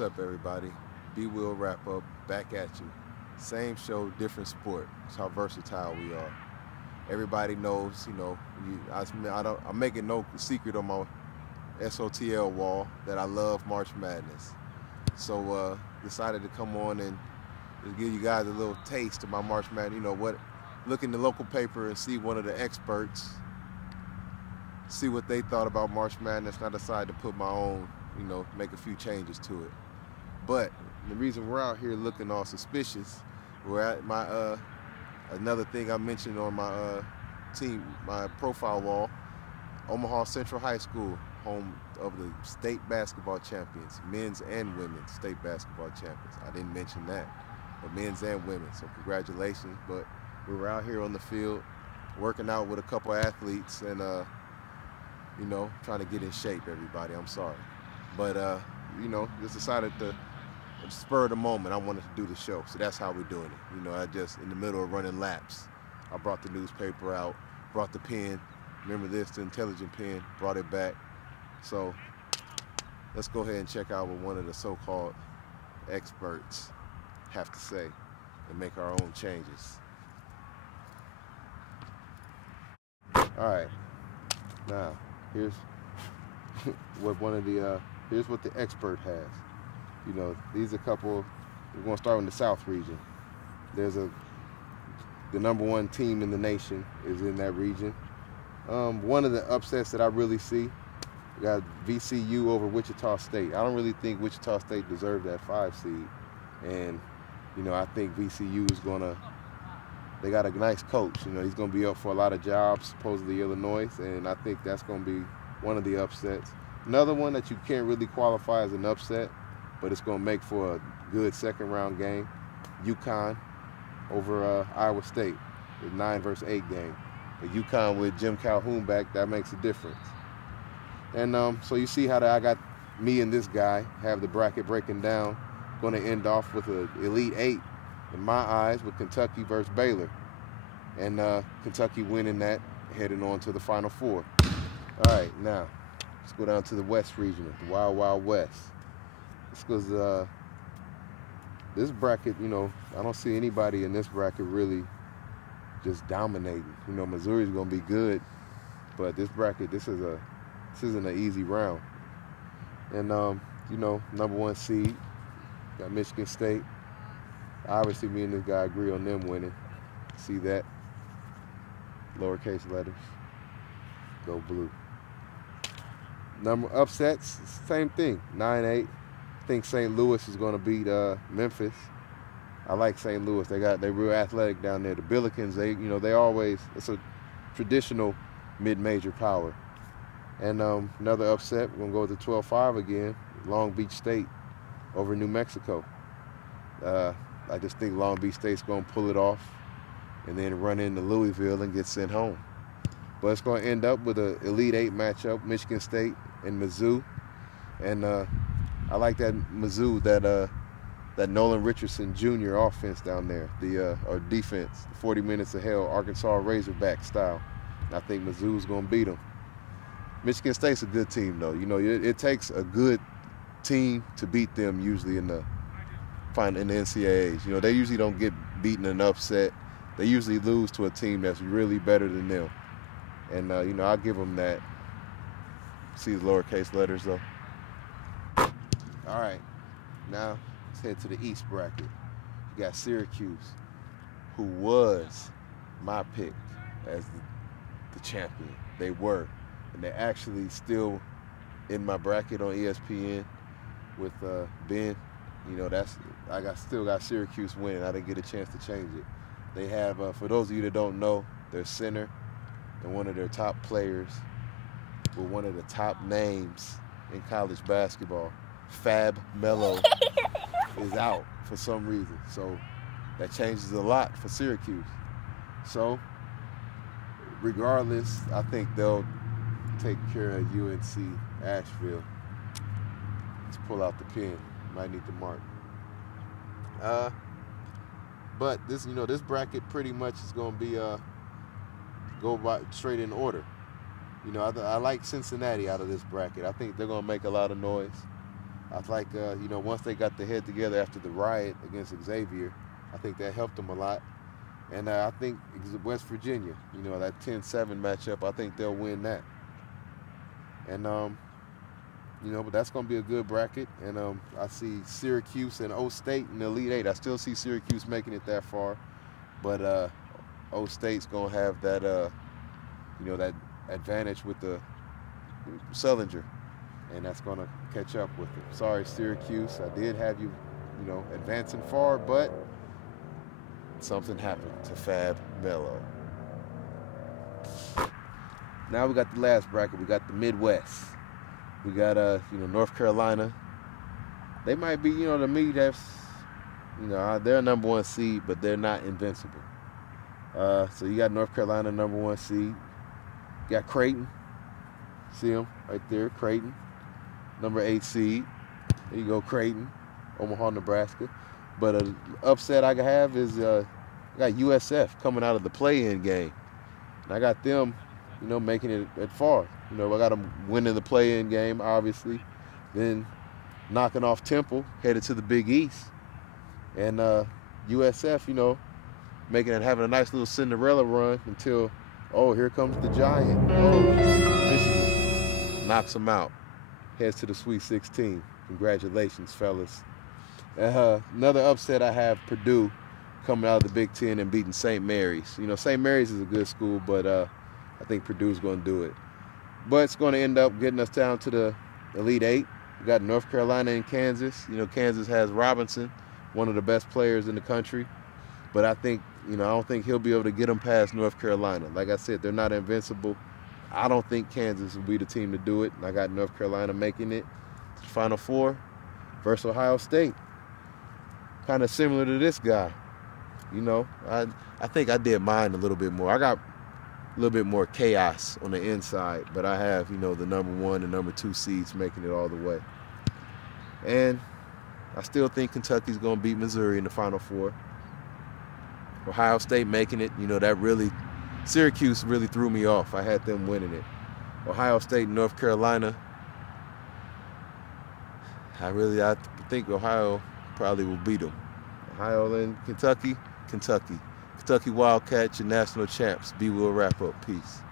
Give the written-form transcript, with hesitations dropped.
What's up, everybody? Bwill Wrap Up, back at you. Same show, different sport. It's how versatile we are. Everybody knows, I'm making no secret on my SOTL wall that I love March Madness. So decided to come on and give you guys a little taste of my March Madness. Look in the local paper and see one of the experts, see what they thought about March Madness, and I decided to put my own, make a few changes to it. But the reason we're out here looking all suspicious, we're at my, another thing I mentioned on my team, my profile wall, Omaha Central High School, home of the state basketball champions, men's and women's state basketball champions. I didn't mention that, but men's and women, so congratulations. But we were out here on the field working out with a couple athletes and, trying to get in shape, everybody. I'm sorry. But, just decided to spur of the moment, I wanted to do the show. So that's how we're doing it. I just, in the middle of running laps, I brought the newspaper out, brought the pen. Remember this, the intelligent pen, brought it back. So let's go ahead and check out what one of the so-called experts have to say and make our own changes. All right, now here's what here's what the expert has. These are a couple. We're gonna start in the South region. There's the #1 team in the nation is in that region. One of the upsets that I really see, we got VCU over Wichita State. I don't really think Wichita State deserved that 5 seed, and I think VCU is gonna. They got a nice coach. He's gonna be up for a lot of jobs, supposedly Illinois, and I think that's gonna be one of the upsets. Another one that you can't really qualify as an upset, but it's gonna make for a good second-round game. UConn over Iowa State, the 9 versus 8 game. The UConn with Jim Calhoun back, that makes a difference. And so you see how I got me and this guy have the bracket breaking down. Going to end off with an Elite 8, in my eyes, with Kentucky versus Baylor. And Kentucky winning that, heading on to the Final Four. All right, now, let's go down to the West region, the Wild Wild West. This goes, this bracket, I don't see anybody in this bracket really just dominating. Missouri's gonna be good, but this bracket, this isn't an easy round. And #1 seed, got Michigan State. Obviously, me and this guy agree on them winning. See that? Lowercase letters. Go blue. Number upsets, same thing. 9-8. I think St. Louis is going to beat Memphis. I like St. Louis. They're real athletic down there. The Billikens, they always, it's a traditional mid-major power. And another upset, we're going to go with the 12-5 again. Long Beach State over New Mexico. I just think Long Beach State's going to pull it off and then run into Louisville and get sent home. But it's going to end up with an Elite 8 matchup, Michigan State and Mizzou. And I like that Mizzou, that Nolan Richardson Jr. offense down there, or defense, 40 minutes of hell, Arkansas Razorback style. And I think Mizzou's going to beat them. Michigan State's a good team, though. It takes a good team to beat them usually in the NCAAs. They usually don't get beaten in an upset. They usually lose to a team that's really better than them. And, I'll give them that. See the lowercase letters, though. All right, now let's head to the East bracket. You got Syracuse, who was my pick as the champion. They were. And they're actually still in my bracket on ESPN with Ben. I still got Syracuse winning. I didn't get a chance to change it. They have, for those of you that don't know, their center and one of their top players were one of the top names in college basketball. Fab Melo is out for some reason. So that changes a lot for Syracuse. So regardless, I think they'll take care of UNC Asheville. Let's pull out the pen. Might need to mark. But this, this bracket pretty much is going to be go by straight in order. I like Cincinnati out of this bracket. I think they're going to make a lot of noise. I like, you know, once they got their head together after the riot against Xavier, I think that helped them a lot. And I think West Virginia, you know, that 10-7 matchup, I think they'll win that. And, you know, but that's going to be a good bracket. And I see Syracuse and O State in the Elite Eight. I still see Syracuse making it that far. But O State's going to have that, you know, that advantage with the Sullinger. And that's going to catch up with them. Sorry, Syracuse. I did have you, you know, advancing far, but something happened to Fab Melo. Now we got the last bracket. We got the Midwest. We got, you know, North Carolina. They might be, you know, to me, that's, you know, they're a #1 seed, but they're not invincible. So you got North Carolina, #1 seed. You got Creighton. See them right there, Creighton. #8 seed. There you go, Creighton, Omaha, Nebraska. But an upset I have is I got USF coming out of the play-in game. And I got them, you know, making it at far. You know, I got them winning the play-in game, obviously. Then knocking off Temple, headed to the Big East. And USF, you know, making it, having a nice little Cinderella run until, oh, here comes the Giant. Oh, Michigan knocks them out. Heads to the Sweet 16. Congratulations, fellas. Another upset I have, Purdue coming out of the Big Ten and beating St. Mary's. You know, St. Mary's is a good school, but I think Purdue's going to do it. But it's going to end up getting us down to the Elite Eight. We got North Carolina and Kansas. You know, Kansas has Robinson, one of the best players in the country. But I think, you know, I don't think he'll be able to get them past North Carolina. Like I said, they're not invincible. I don't think Kansas will be the team to do it. I got North Carolina making it to the Final Four versus Ohio State. Kind of similar to this guy. You know, I think I did mine a little bit more. I got a little bit more chaos on the inside, but I have, you know, the #1 and #2 seeds making it all the way. And I still think Kentucky's going to beat Missouri in the Final Four. Ohio State making it, you know, that really, Syracuse really threw me off. I had them winning it. Ohio State and North Carolina, I think Ohio probably will beat them. Ohio and Kentucky. Kentucky Wildcats, your national champs. Bwill Wrap Up. Peace.